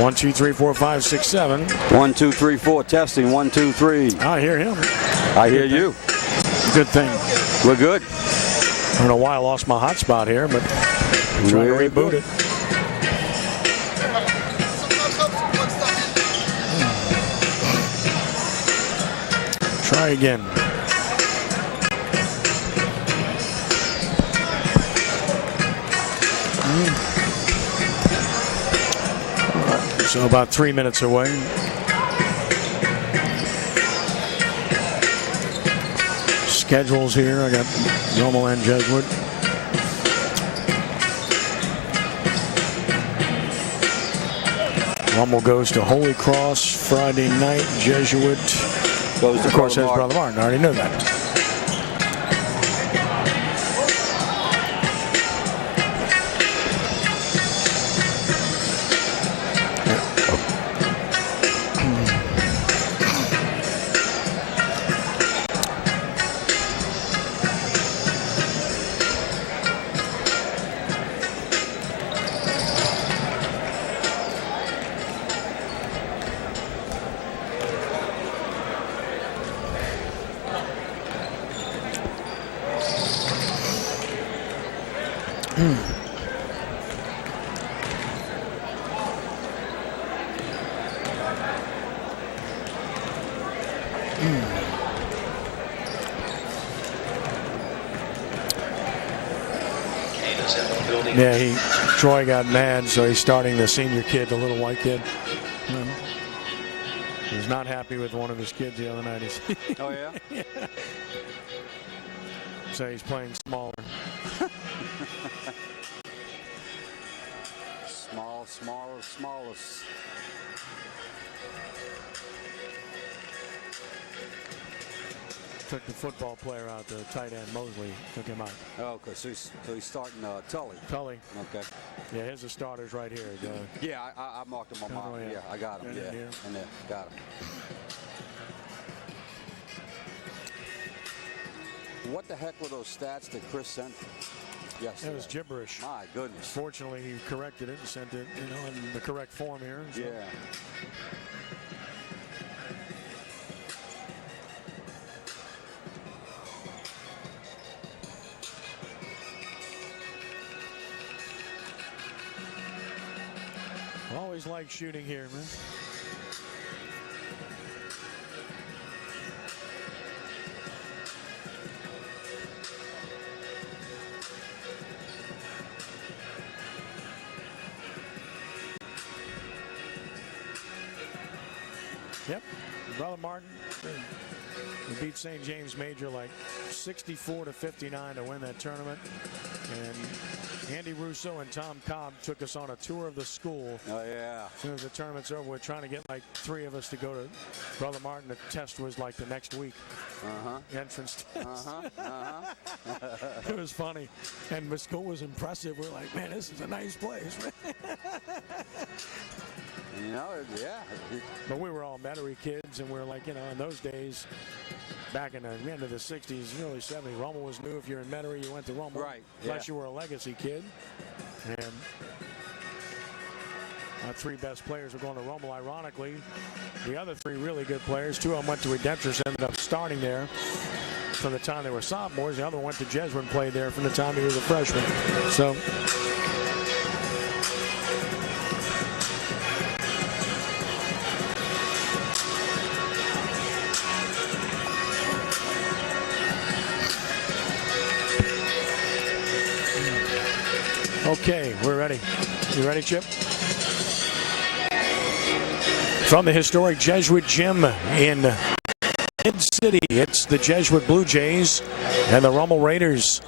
1, 2, 3, 4, 5, 6, 7. 1, 2, 3, 4. Testing. 1, 2, 3. I hear him. I hear you. Good thing. We're good. I don't know why I lost my hotspot here, but I'm trying to reboot it. Try again. So about 3 minutes away. Schedules here. I got Rummel and Jesuit. Rummel goes to Holy Cross Friday night. Jesuit goes to, of course, has Brother Martin. I already knew that. Yeah, Troy got mad, so he's starting the senior kid, the little white kid. He was not happy with one of his kids the other night. Oh, yeah? Yeah. So he's playing smaller. Smallest. Took the football player out, the tight end Mosley took him out. Oh, okay. So he's starting Tully. Tully. Okay. Yeah, here's the starters right here. Yeah, I marked them on my. Oh, yeah, I got him. Yeah, and there, got him. What the heck were those stats that Chris sent? Yes. It was gibberish. My goodness. Fortunately, he corrected it and sent it, in the correct form here. So. Yeah. Always like shooting here, man. Yep, Brother Martin. We beat St. James Major like 64-59 to win that tournament. And Andy Russo and Tom Cobb took us on a tour of the school. Oh, yeah. As soon as the tournament's over, we're trying to get like 3 of us to go to Brother Martin. The test was like the next week. The entrance test. It was funny. And the school was impressive. We're like, man, this is a nice place. Yeah. But we were all Metairie kids, and we were like, in those days, back in the end of the 60s, early 70s, Rummel was new. If you're in Metairie, you went to Rummel. Right. Unless you were a legacy kid. And our 3 best players were going to Rummel, ironically. The other 3 really good players, 2 of them went to Redemptorist, ended up starting there from the time they were sophomores. The other one went to Jesuit and played there from the time he was a freshman. So... Okay, we're ready. You ready, Chip? From the historic Jesuit gym in Mid-City, it's the Jesuit Blue Jays and the Rummel Raiders.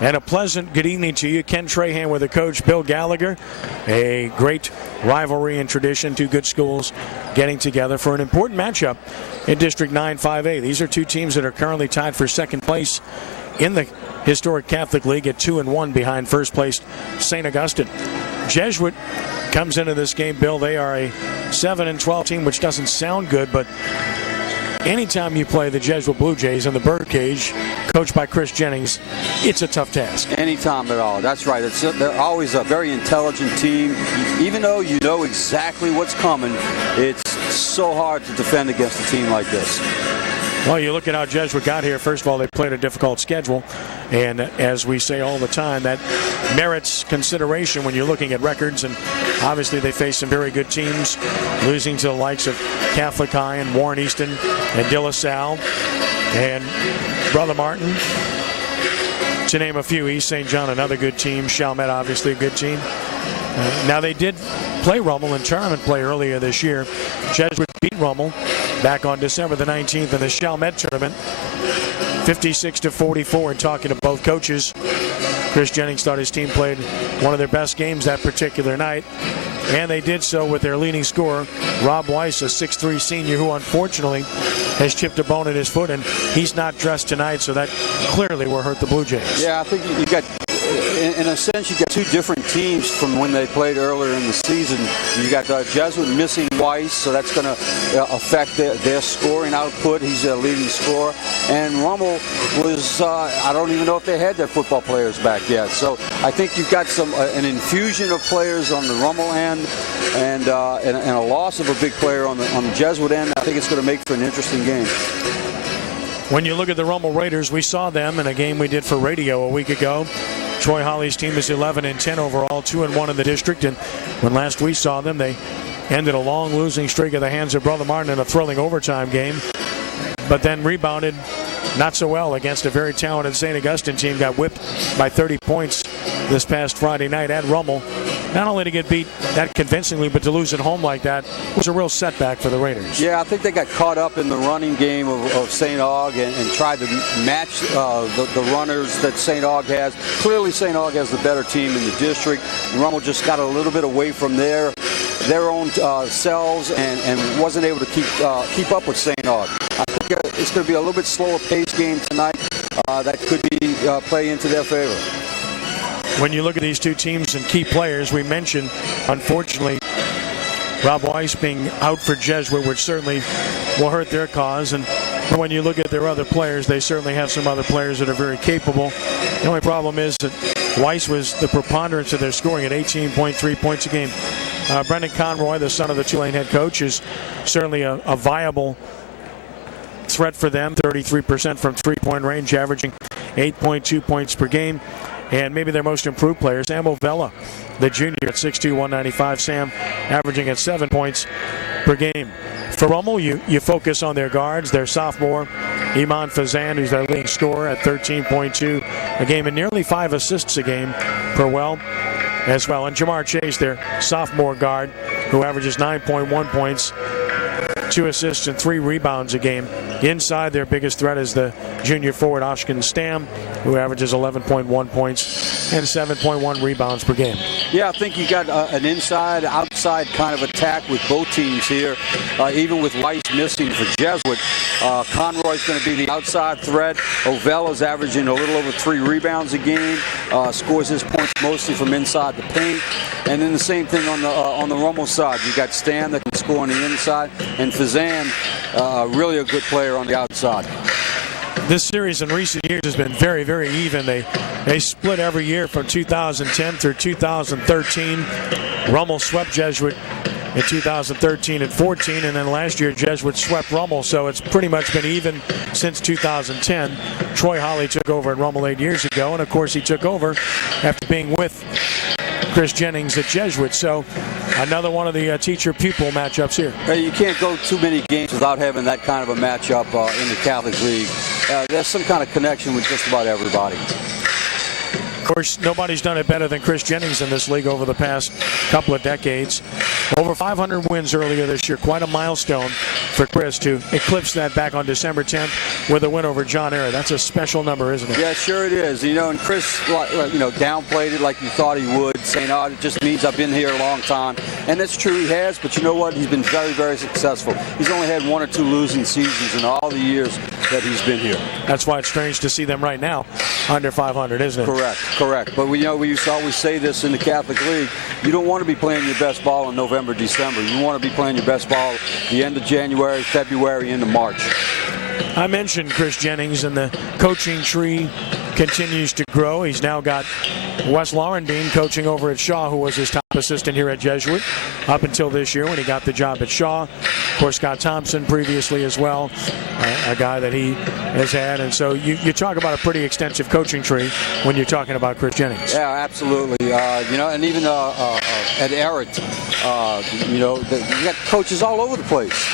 And a pleasant good evening to you. Ken Trahan with the coach, Bill Gallagher. A great rivalry and tradition. 2 good schools getting together for an important matchup in District 9-5A. These are 2 teams that are currently tied for second place in the historic Catholic League at 2-1 behind first place St. Augustine. Jesuit comes into this game, Bill. They are a 7-12 team, which doesn't sound good, but anytime you play the Jesuit Blue Jays in the Birdcage, coached by Chris Jennings, it's a tough task. Anytime at all. That's right. They're always a very intelligent team. Even though you know exactly what's coming, it's so hard to defend against a team like this. Well, you look at how Jesuit got here. First of all, they played a difficult schedule. And as we say all the time, that merits consideration when you're looking at records. And obviously they face some very good teams, losing to the likes of Catholic High and Warren Easton and De La Salle and Brother Martin, to name a few. East St. John, another good team. Chalmette, obviously a good team. Now they did play Rummel in tournament play earlier this year. Jesuit beat Rummel back on December the 19th in the Chalmette tournament, 56-44. And talking to both coaches, Chris Jennings thought his team played one of their best games that particular night, and they did so with their leading scorer, Rob Weiss, a 6'3 senior who unfortunately has chipped a bone in his foot, and he's not dressed tonight, so that clearly will hurt the Blue Jays. Yeah, I think you got, in a sense, you got two different teams from when they played earlier in the season. You got Jesuit missing Weiss, so that's going to affect their scoring output. He's their leading scorer. And Rummel was, I don't even know if they had their football players back yet. So I think you've got an infusion of players on the Rummel end and a loss of a big player on the Jesuit end. I think it's going to make for an interesting game. When you look at the Rummel Raiders, we saw them in a game we did for radio a week ago. Troy Holly's team is 11-10 overall, 2-1 in the district. And when last we saw them, they ended a long losing streak at the hands of Brother Martin in a thrilling overtime game, but then rebounded not so well against a very talented St. Augustine team. Got whipped by 30 points this past Friday night at Rummel. Not only to get beat that convincingly, but to lose at home like that was a real setback for the Raiders. Yeah, I think they got caught up in the running game of St. Aug and tried to match the runners that St. Aug has. Clearly, St. Aug has the better team in the district. And Rummel just got a little bit away from their own selves and wasn't able to keep up with St. Aug. I think it's going to be a little bit slower paced game tonight. That could be play into their favor. When you look at these two teams and key players, we mentioned, unfortunately, Rob Weiss being out for Jesuit, which certainly will hurt their cause. And when you look at their other players, they certainly have some other players that are very capable. The only problem is that Weiss was the preponderance of their scoring at 18.3 points a game. Brendan Conroy, the son of the Tulane head coach, is certainly a viable threat for them. 33% from three-point range, averaging 8.2 points per game. And maybe their most improved player, Sam Ovella, the junior at 6'2", 195. Sam averaging at 7 points per game. For Rummel, you focus on their guards. Their sophomore, Iman Fazan, who's their leading scorer at 13.2 a game and nearly 5 assists a game per well as well. And Jamar Chase, their sophomore guard, who averages 9.1 points, 2 assists and 3 rebounds a game. Inside, their biggest threat is the junior forward Ashkan Stam, who averages 11.1 points and 7.1 rebounds per game. Yeah, I think you got an inside-outside kind of attack with both teams here. Even with Weiss missing for Jesuit, Conroy's going to be the outside threat. Ovella's averaging a little over 3 rebounds a game. Scores his points mostly from inside the paint. And then the same thing on the Rummel side. You got Stam that can score on the inside, and Fazan, really a good player on the outside. This series in recent years has been very, very even. They split every year from 2010 through 2013. Rummel swept Jesuit in 2013 and 14, and then last year Jesuit swept Rummel, so it's pretty much been even since 2010. Troy Holly took over at Rummel 8 years ago, and of course he took over after being with Chris Jennings at Jesuit. So another one of the teacher-pupil matchups here. You can't go too many games without having that kind of a matchup in the Catholic League. There's some kind of connection with just about everybody. Of course, nobody's done it better than Chris Jennings in this league over the past couple of decades. Over 500 wins earlier this year. Quite a milestone for Chris to eclipse that back on December 10th with a win over John Ehret. That's a special number, isn't it? Yeah, sure it is. And Chris, downplayed it like you thought he would, saying, it just means I've been here a long time. And that's true, he has, but you know what? He's been very, very successful. He's only had 1 or 2 losing seasons in all the years that he's been here. That's why it's strange to see them right now under 500, isn't it? Correct. But we used to always say this in the Catholic League. You don't want to be playing your best ball in November, December. You want to be playing your best ball the end of January, February, into March. I mentioned Chris Jennings, and the coaching tree continues to grow. He's now got Wes Laurenbean coaching over at Shaw, who was his top assistant here at Jesuit up until this year when he got the job at Shaw. Of course, Scott Thompson previously as well, a guy that he has had. And so you talk about a pretty extensive coaching tree when you're talking about Chris Jennings. Yeah, absolutely. And even at Errett, you got coaches all over the place.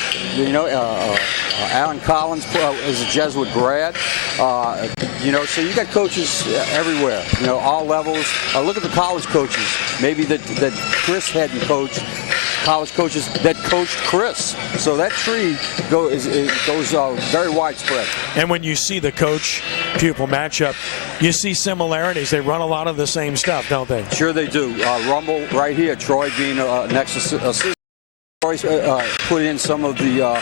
Alan Collins is a Jesuit grad. So you got coaches everywhere, all levels. Look at the college coaches. Maybe that Chris hadn't coached. College coaches that coached Chris. So that tree goes very widespread. And when you see the coach-pupil matchup, you see similarities. They run a lot of the same stuff, don't they? Sure they do. Rummel right here, Troy being next assistant. Troy put in some of the